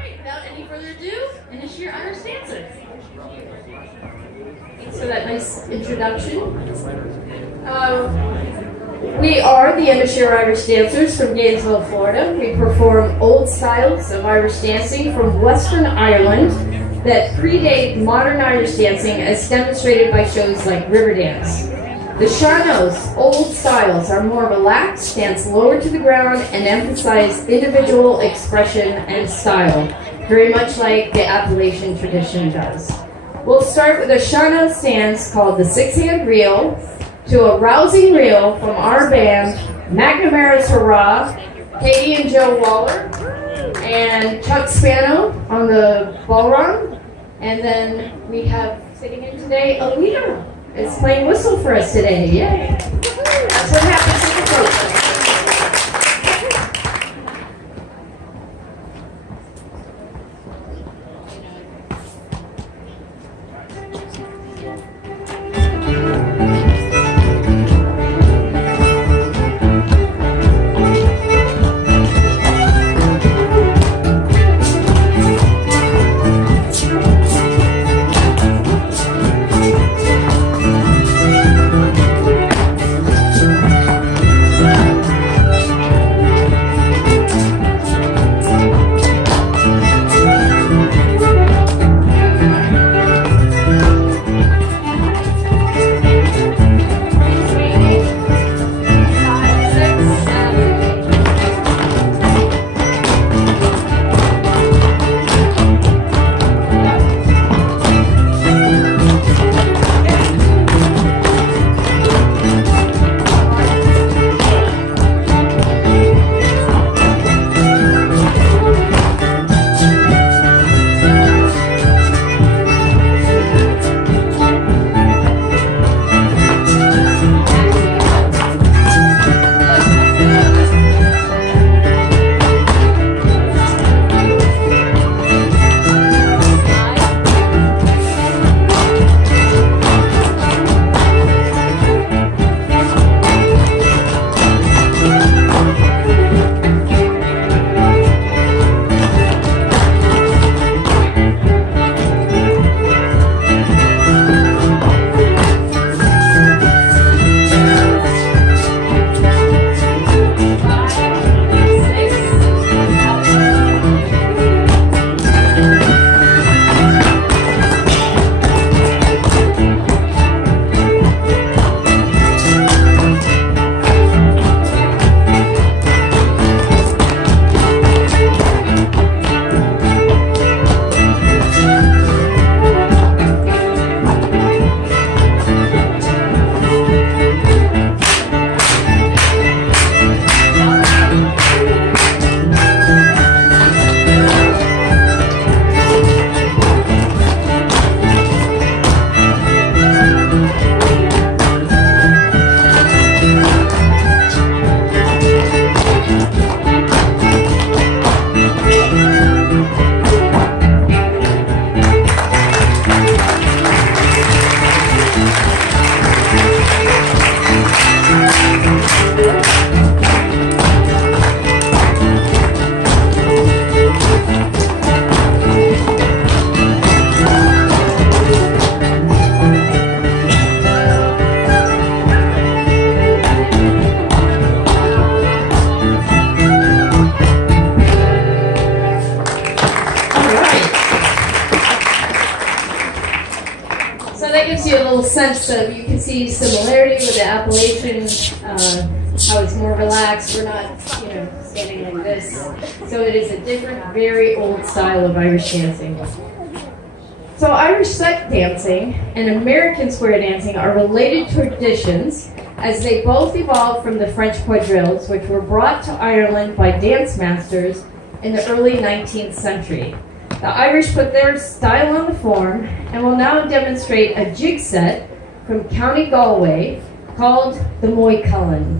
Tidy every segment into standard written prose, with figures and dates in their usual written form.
right, without any further ado, Inisheer Irish Dancers. Thanks for that nice introduction. We are the Inisheer Irish Dancers from Gainesville, Florida. We perform old styles of Irish dancing from Western Ireland that predate modern Irish dancing as demonstrated by shows like Riverdance. The Spano's old styles are more relaxed, dance lower to the ground, and emphasize individual expression and style, very much like the Appalachian tradition does. We'll start with a Spano stance called the six-hand reel to a rousing reel from our band, McNamara's Hurrah, Katie and Joe Waller, and Chuck Spano on the bodhran, and then we have sitting in today Alina. It's playing whistle for us today. Yay! That's what happens with the coach. Sense of, you can see similarity with the Appalachian, how it's more relaxed. We're not, standing like this. So it is a different, very old style of Irish dancing. So Irish set dancing and American square dancing are related traditions as they both evolved from the French quadrilles, which were brought to Ireland by dance masters in the early 19th century. The Irish put their style on the form and will now demonstrate a jig set from County Galway called the Moycullen.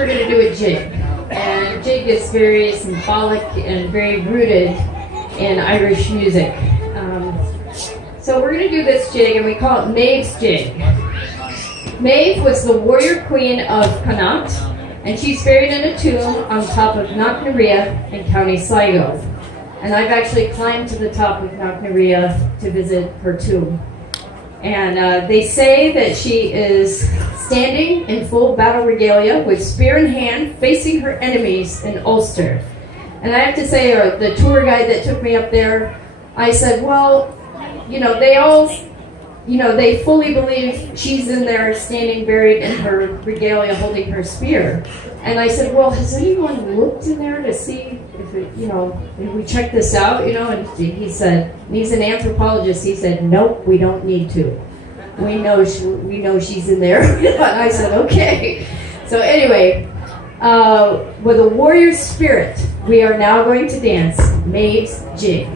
we're going to do a jig. And jig is very symbolic and very rooted in Irish music. So we're going to do this jig, and we call it Maev's jig. Maeve was the warrior queen of Connacht, and she's buried in a tomb on top of Knocknaria in County Sligo. And I've actually climbed to the top of Knocknaria to visit her tomb. And they say that she is standing in full battle regalia with spear in hand, facing her enemies in Ulster. And I have to say, the tour guide that took me up there, I said, well, they fully believe she's in there standing buried in her regalia holding her spear. And I said, well, has anyone looked in there to see if we check this out, And he said, and he's an anthropologist, he said, nope, we don't need to. We know she's in there. And I said, okay. So anyway, with a warrior spirit, we are now going to dance Maeve's Jig.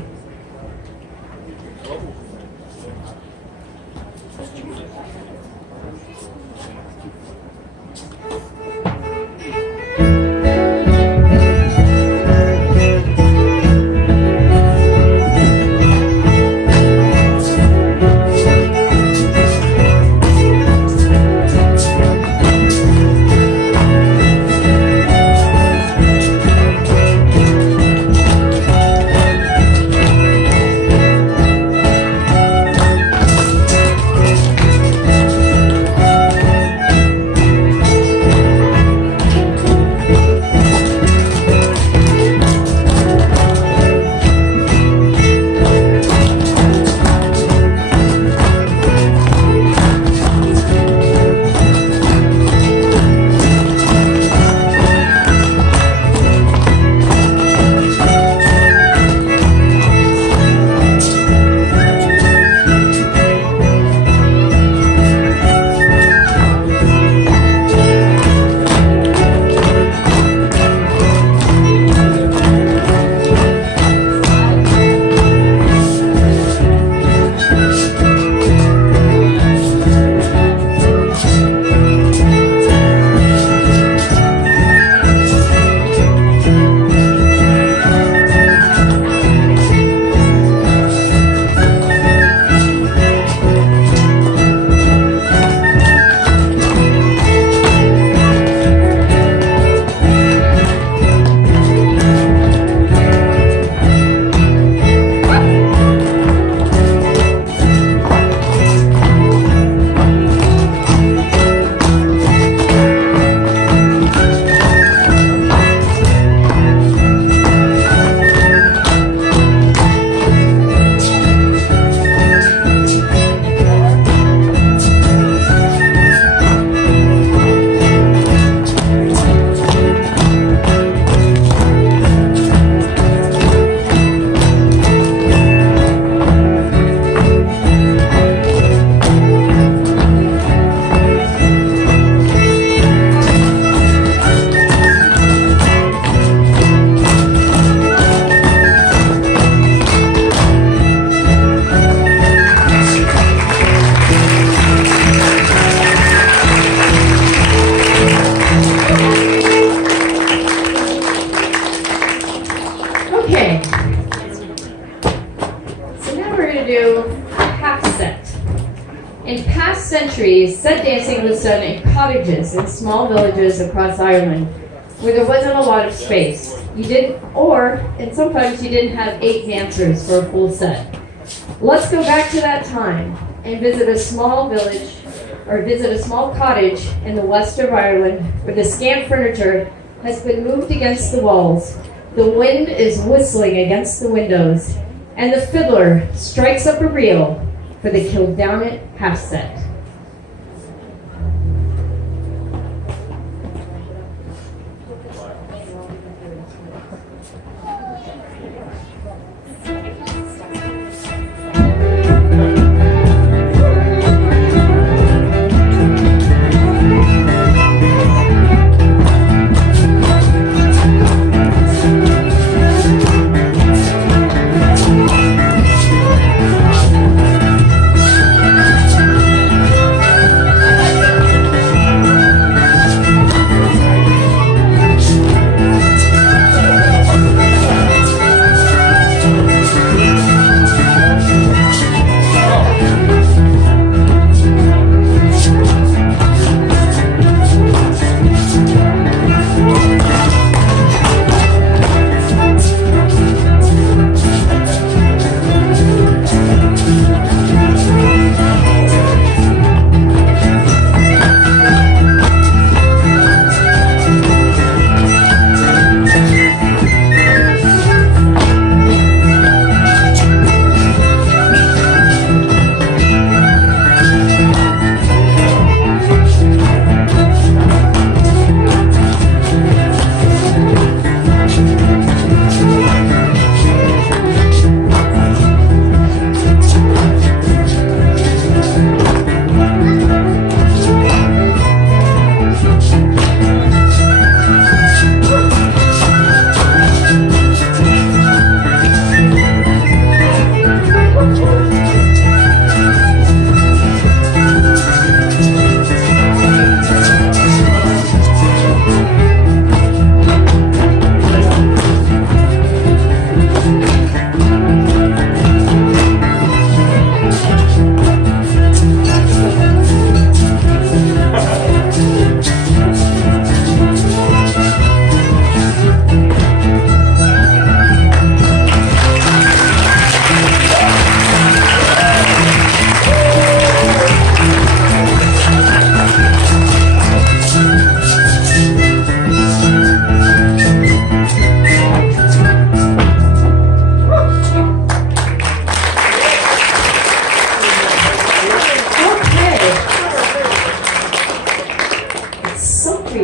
Set dancing was done in cottages in small villages across Ireland where there wasn't a lot of space. And sometimes you didn't have 8 dancers for a full set. Let's go back to that time and visit a small village or visit a small cottage in the west of Ireland where the scant furniture has been moved against the walls. The wind is whistling against the windows, and the fiddler strikes up a reel for the Kildownet Half Set.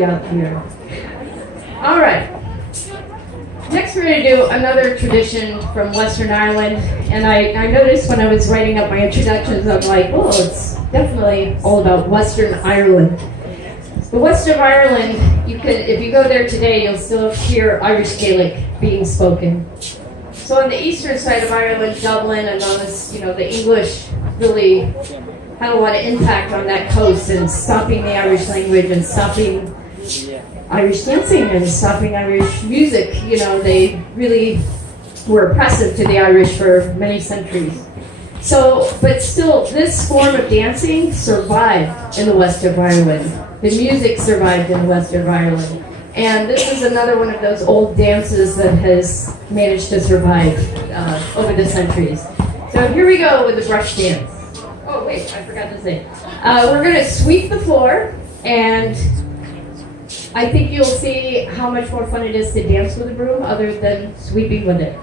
coffee out here. All right. Next we're going to do another tradition from Western Ireland, and I noticed when I was writing up my introductions, I'm like, oh, it's definitely all about Western Ireland. The west of Ireland, if you go there today, you'll still hear Irish Gaelic being spoken. So on the eastern side of Ireland, Dublin and those, the English really had a lot of impact on that coast and stopping the Irish language and stopping Irish dancing and stopping Irish music. They really were oppressive to the Irish for many centuries. So, but still, this form of dancing survived in the west of Ireland. The music survived in the west of Ireland. And this is another one of those old dances that has managed to survive over the centuries. So here we go with the brush dance. Oh wait, I forgot to say. We're going to sweep the floor, and I think you'll see how much more fun it is to dance with a broom other than sweeping with it.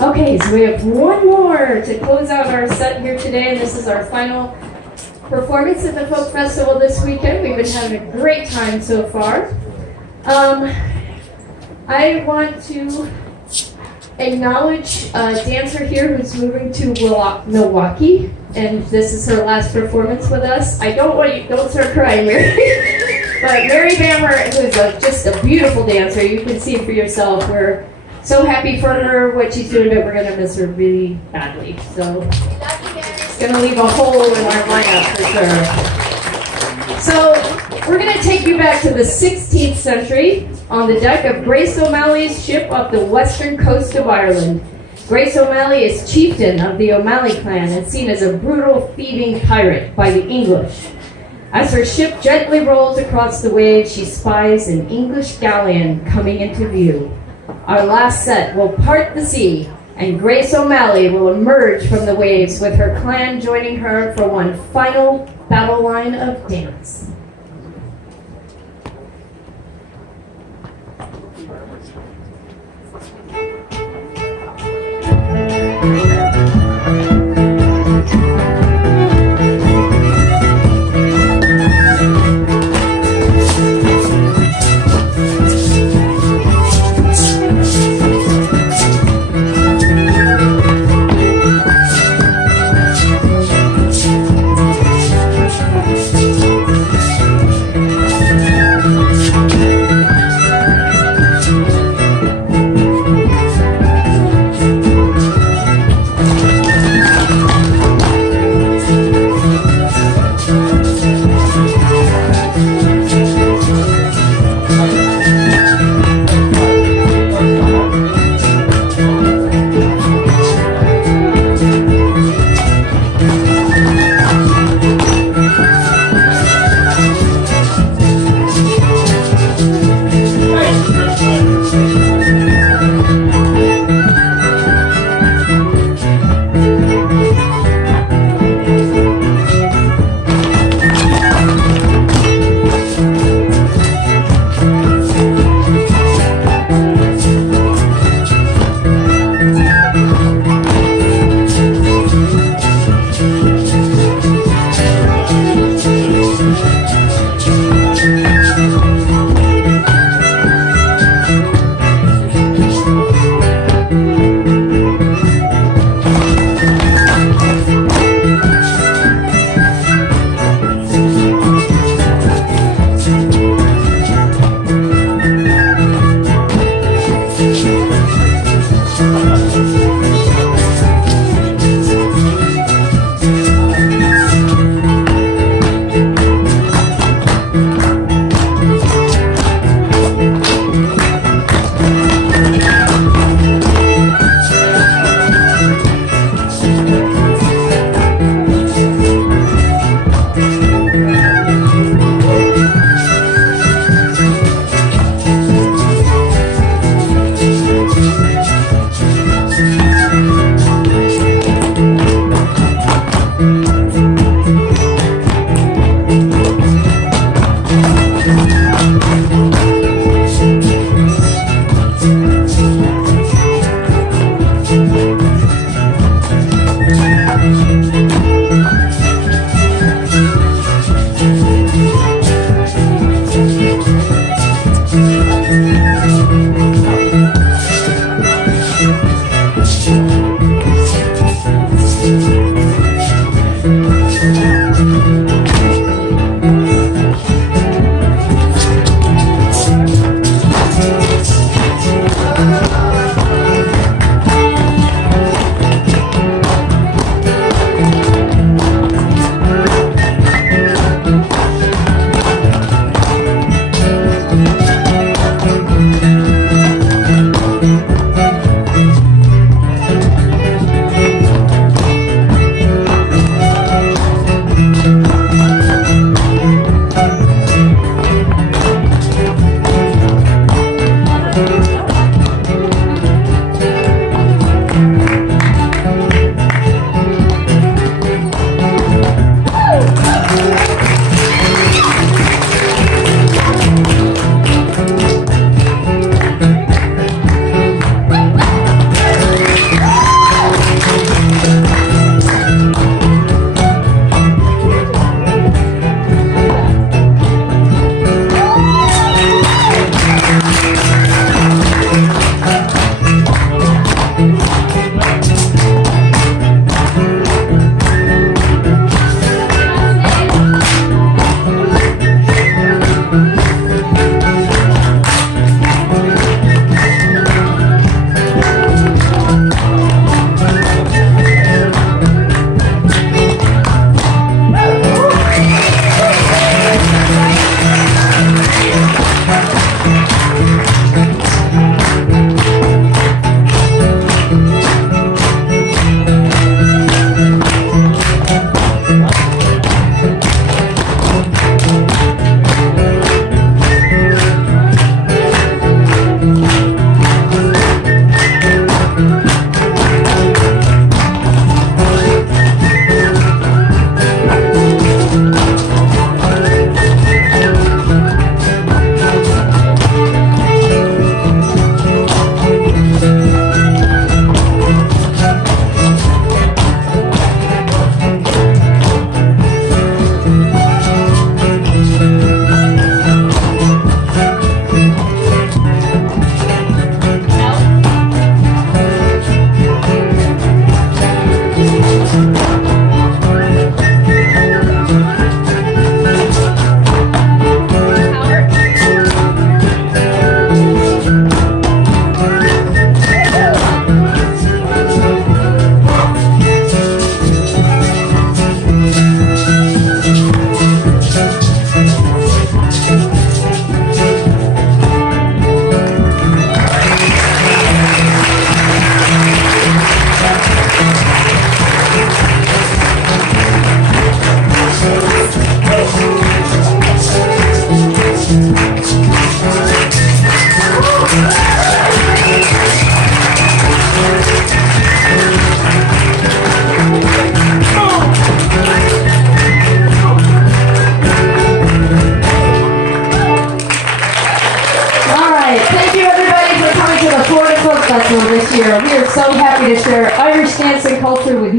Okay, so we have one more to close out our set here today, and this is our final performance at the Folk Festival this weekend. We've been having a great time so far. I want to acknowledge a dancer here who's moving to Milwaukee, and this is her last performance with us. Don't start crying, Mary. But Mary Bammer, who's just a beautiful dancer, you can see for yourself. We're so happy for her, what she's doing, but we're going to miss her really badly. So it's going to leave a hole in our lineup for sure. So we're going to take you back to the 16th century on the deck of Grace O'Malley's ship off the western coast of Ireland. Grace O'Malley is chieftain of the O'Malley clan and seen as a brutal, thieving pirate by the English. As her ship gently rolls across the waves, she spies an English galleon coming into view. Our last set will part the sea, and Grace O'Malley will emerge from the waves with her clan joining her for one final battle line of dance.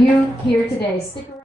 you here today. Stick around.